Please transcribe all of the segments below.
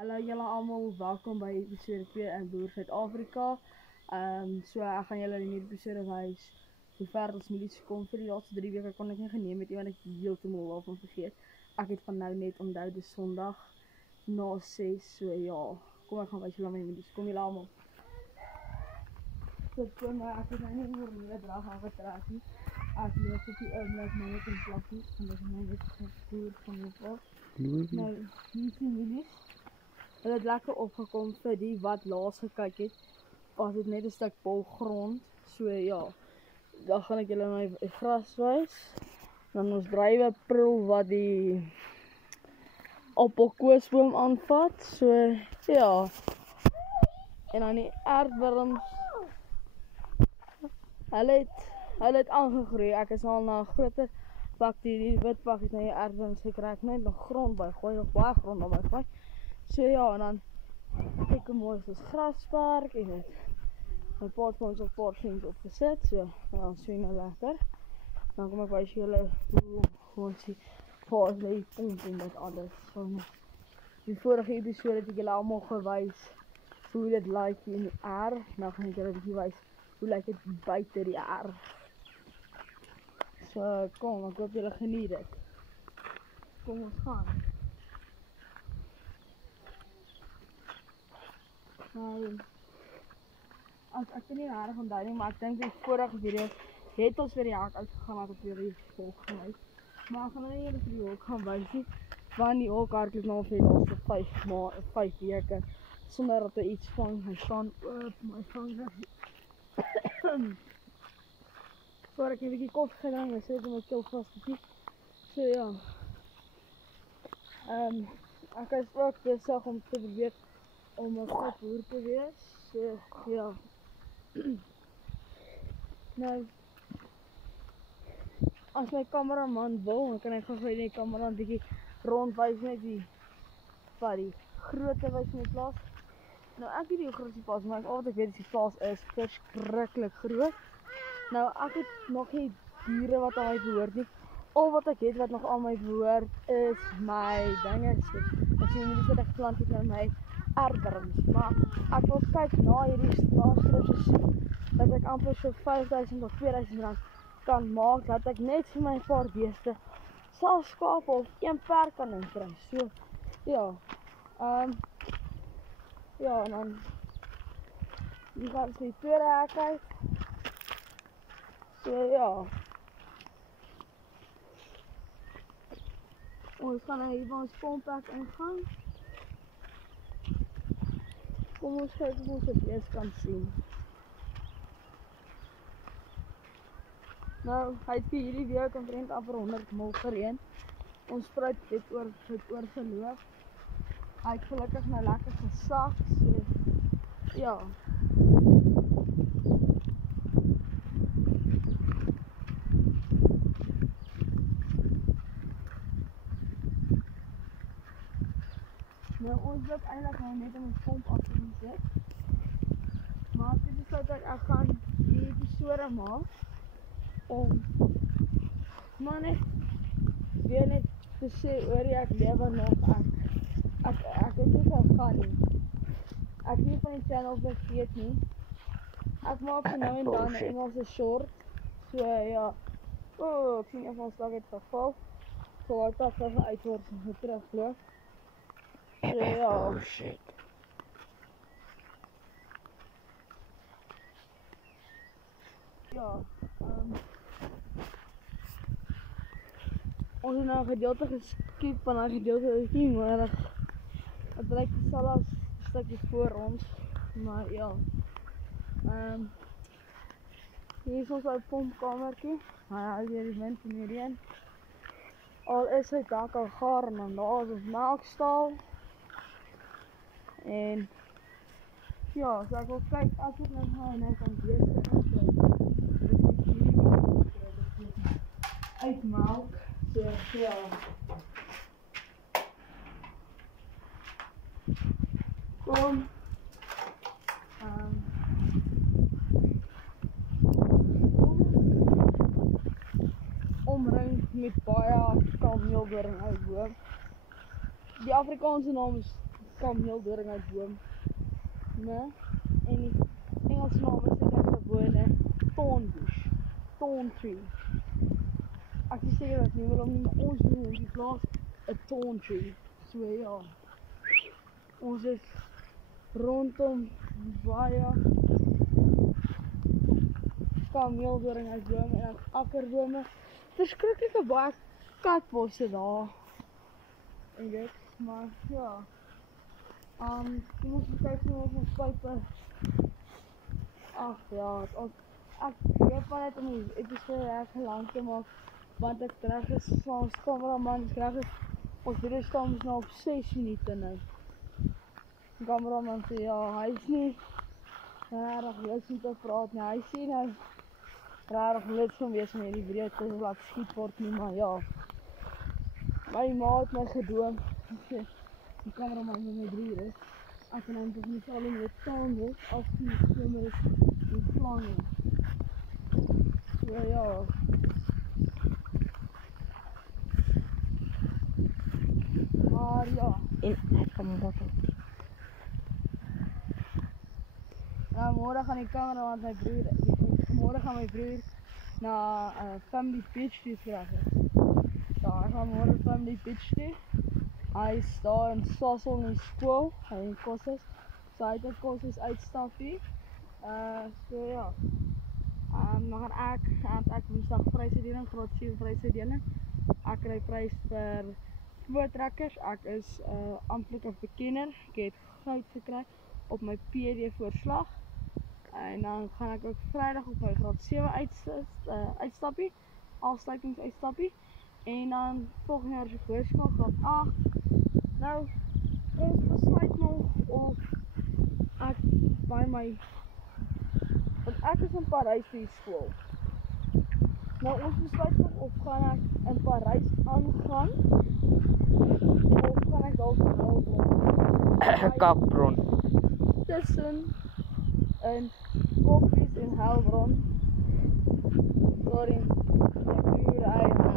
Hallo julle almal, welkom by episode 2 in Boer Suid-Afrika. So ek gaan julle in hierdie episode wys hoe ver ons milies kom. Vir die laaste 3 weke kon ek nie geneem het, want ek heeltemal daarvan vergeet. Ek het van nou net onthou dis Sondag na 6, so ja. Kom ek gaan wys julle my milies. Kom julle almal. So kom maar, ek het nou nie oor die drag aangetrek nie. Ek loop op die oomblik my net in plakkie, en dit is my net gevoer van my pa. Nou, hier is die milies. Hulle het lekker opgekom vir die wat laas gekyk het. Was dit net 'n stuk bolgrond. So ja, dan gaan ek julle my gras wys. Dan ons drywe prul wat die appelkoesboom aanvat. So ja. En dan die aardwurms. Hulle het aangegroei. Ek is al na 'n groter bakkie, die wit bakkie het na die aardwurms gekry. Ek net nog grond by gooi, nog baie grond by gooi. So ja, en dan kyk hoe mooi is ons grasperk en het my pa het ons op paartjies opgesit, so ja, ons sien nou lekker. Dan kom ek wys julle hoe ons die paas lê pomp en dit alles. So die vorige episode het ek julle almal gewys hoe dit lyk in die aar. Nou gaan ek julle 'n bietjie wys hoe lyk dit buite die aar. So kom, ek hoop julle geniet dit. Kom ons gaan. Ek kan nie reg onthou nie, maar ek dink die vorige video het ons vir die hak uitgegaan wat op hierdie volk gewys. Maar ek gaan nou nie julle vir die hok gaan wys nie, want die hok hardloop nou vir die laaste 5 weke sonder dat iets van hy staan oop, my vang. Voor ek 'n bietjie koffie gedrink, ek sit my keel vas bietjie. So ja. Ek is ook besig om te probeer om 'n goeie boer te wees. So ja. Nou, as my kameraman wil, dan kan ek gou vir die kamera 'n bietjie rondwys net die grootte wys van die plaas. Nou ek weet nie hoe groot die plaas is, maar al wat ek weet is die plaas is verskriklik groot. Nou ek het nog nie diere wat aan my behoort nie. Al wat ek het wat nog aan my behoort is my dinge. Ek sien nie wat ek geplant het nou my aardwurms, maar ek wil kyk na hierdie strips dat ek amper so 5.000 of 2.000 rand kan maak, dat ek net vir my paar beeste self skaap of 1 perd kan inkry. So ja. Ja, en dan hier gaan die toerhek uit. So ja. Ons gaan nou hier by ons pomphek ingaan. Kom ons kyk of ons dit eers kan sien. Nou, hy het vir hierdie week omtrent amper 100 mil gereën. Ons spruit dit oorgeloof. Hy het gelukkig nou lekker gesak, so ja. Nou, ons loop eintlik nou net in ons pomp afgesit. Maar ek het besluit ek gaan die episode maak om maar net weer net te sê oor ek lewe nog. Ek het nie gaan nie. Ek nie van die channel vergeet nie. Ek maak vir nou en dan 'n Engelse short. So ja. Ek sien of ons dag het geval. So ek het even uitword en terugloop. So ja. Oh shit. Ja. Ons het nou 'n gedeelte geskiep van 'n gedeelte is nie nodig. Het lyk sal as 'n stukkie voor ons, maar ja. Hier is ons ou pompkamertjie. Hy hou weer die wind en die reën. Al is sy dak al gaar en dan daar is ons melkstal. En ja, so ek wil kyk as ek nou kan beeste uitmelk. So ja. Kom. Omring met baie kameeldoring uitboom. Die Afrikaanse naam is kameeldoringhuisboom, né? En die Engelse naam is net 'n gewone thornbush, thorn tree. Ek sê dat nie wil hom nie, maar ons doen in die plaas 'n thorn tree. So ja. Ons is rondom baie kameeldoringhuisbome en akkerbome. Verskriklike baie katbosse daar. En dit, maar ja. Jy moet kyk hoe ons pype. Ag ja, ek weet maar net om die episode reg lang te maak, want ek reg is ons kameraman reg is. Ons video staan nou op 6 minute nou. Die kameraman sê ja, hy is nie regtig lus om te praat nie. Hy sê nou regtig lus om wees om hierdie video te laat skiet word nie, maar ja. My ma het my gedoom. Die kameraman met my broer is. Ek en hom nie sal in die tuin wees as die somer is en slange. So ja. Maar ja. En ek kan hom bottel. Ja, môre gaan die kameraman met my broer. Môre gaan my broer na Family Beach toe vlieg. Ja, ek gaan môre Family Beach toe. Hy is daar in Sasol in skool, hy in Kosses. So hy het 'n Kosses uitstappie. So ja. Dan gaan ek Woensdag prysuitdeling, graad 7 prysuitdeling. Ek kry prys vir voortrekkers. Ek is amptelike bekenner. Ek het goud gekry op my PD voorslag. En dan gaan ek ook Vrydag op my graad 7 uitstappie, afsluitingsuitstappie. En dan volgende jaar se hoërskool graad 8. Nou, ons besluit nog of ek by my, want ek is in Parys vir skool. Nou ons besluit nog of gaan ek in Parys aangaan of gaan ek dalk in Heilbron. Kapbron. Tussen in Koppies en Heilbron. Sorry, my broer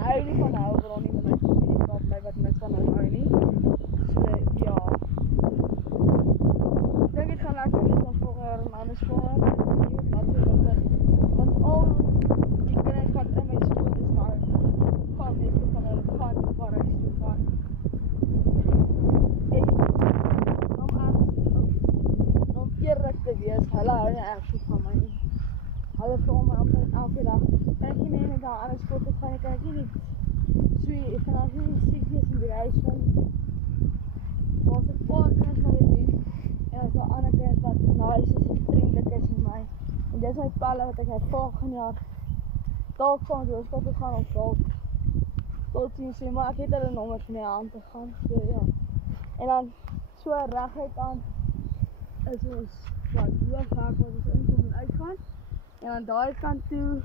hy nie van Heilbron nie, maar my familie praat my wat niks van hom hou nie. So ja. Ek dink dit gaan lekker wees om volgende jaar 'n ander skool aan. Ek weet nie wat se begin. Want al die kinders wat in my skool is nou gaan meeste van hulle gaan na Parys toe gaan. En om eerlik te wees, hulle hou nie erg so van my nie. Hulle vra my elke dag, kan ek nie meer daar aan die skool toe gaan, kan ek nie so, ek kan as nie siek wees in die huis van. Was 'n paar kinders wat dit doen, en as 'n ander kind wat nice is en vriendelik is met my. En dis my palle wat ek nou volgende jaar dalk van die hoërskool toe gaan of dalk tot sien sê, maar ek het hulle nommers in my hand te gaan, so ja. En dan so reguit aan is ons wat hoofhek wat ons inkom en uitgaan. En aan daai kant toe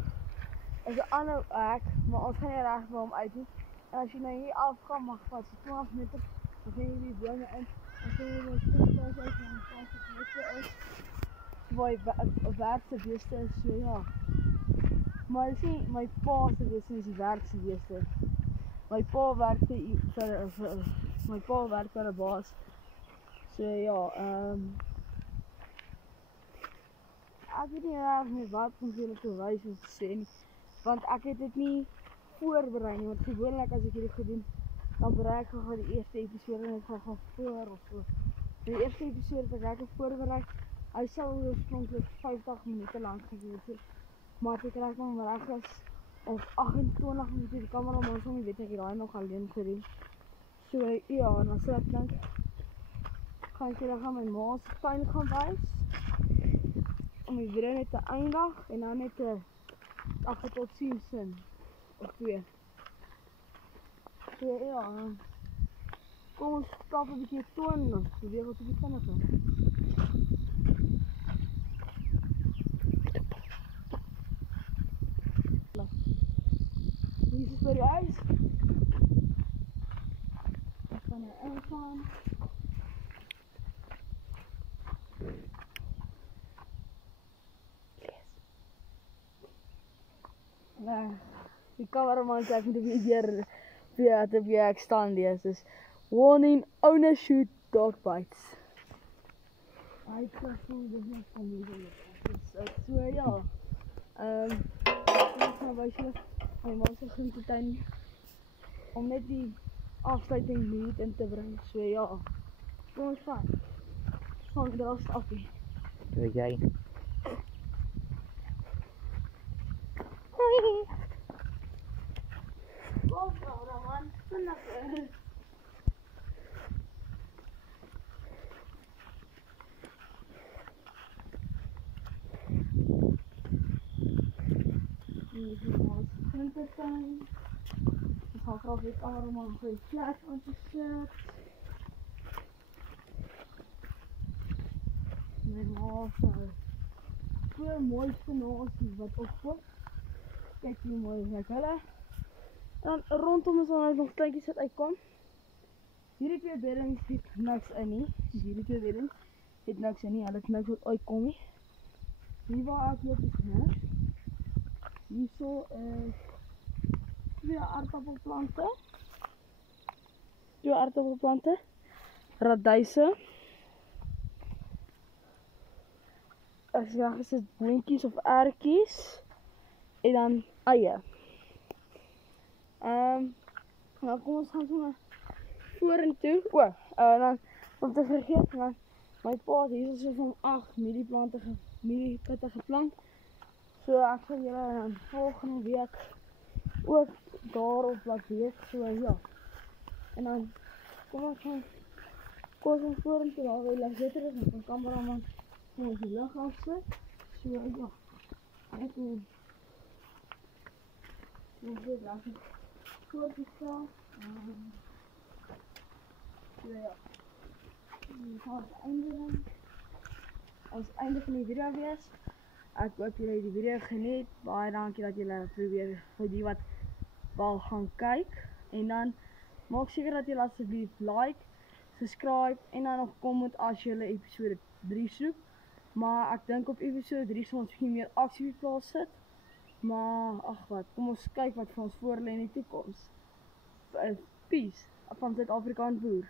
is 'n ander hek, maar ons gaan nie reg by hom uit nie. En as jy nou hier afgaan mag vat, so 12 meter, dan gaan jy die bome in. En so jy moet sien dat jy van pas het is. Waar jy werk se beeste is, so ja. Maar jy sien, my pa se beeste is die werk se beeste. My pa werk my pa werk vir 'n baas. So ja, ek weet nie reg meer wat om julle te wys of te sê nie, want ek het dit nie voorberei nie, want gewoonlik as ek hierdie gedoen, dan berei ek gou die eerste episode net gou voor of so. Die eerste episode het ek lekker voorberei. Hy sou oorspronklik 50 minute lank gewees het, maar ek kry hom reg is of 28 minute. Die kameraman sou nie weet ek raai nog alleen gedoen. So ja, en dan sê ek dink gaan ek julle my ma se tuin gaan wys om die video net te eindig en dan net 'n tot sien sin of 2. So ja, kom ons stap 'n bietjie toon nog, so weer wat die kinders doen. Hier is by die huis. Ek gaan nou ingaan. Die cameraman sê ek moet weer ek staan lees. Dis warning, owner shoot dog bites. Hy het gevoel dis net van die ding. So ja. Ek gaan wys julle my ma se groentetuin om net die afsluiting minuut in te bring. So ja. Kom ons gaan. Van die ras af. Doe jij. Kom nou man, vinnig. Hier is ons groentetuin. Ik ga graag dit allemaal een goede plek aan te zetten. Mijn ma twee mooiste nasie wat opkomt. Kijk hoe mooi lyk hulle. En dan rondom is daar nog kleintjies wat uitkom. Hierdie twee beddings het niks in nie. Hierdie twee beddings het niks in nie. Hulle het niks wat uitkom nie. Hier waar ek loop is niks. Hierso is twee aardappelplante. Radyse. As jy dan gesit boontjies of ertjies en dan eie. Nou kom ons gaan sommer vorentoe. Dan om te vergeet, dan my pa het hier so van 8 mieliepitte geplant. So ek sal julle dan volgende week ook daarop laat weet. So ja. En dan kom ons gaan vorentoe daar wil ek beter is met 'n kameraman om ons die lig afsit. So ja. Ek wil dit laat voorstel. So ja. Dit gaan ons einde van die video wees. Ek hoop julle het die video geniet. Baie dankie dat julle probeer vir die wat wil gaan kyk. En dan maak seker dat julle asseblief like, subscribe en dan nog comment as julle episode 3 soek. Maar ek dink op episode 3 sal ons bietjie meer aksie plaas sit. Maar ag wat, kom ons kyk wat vir ons voor lê in die toekoms. Peace van Suid-Afrikaans boer.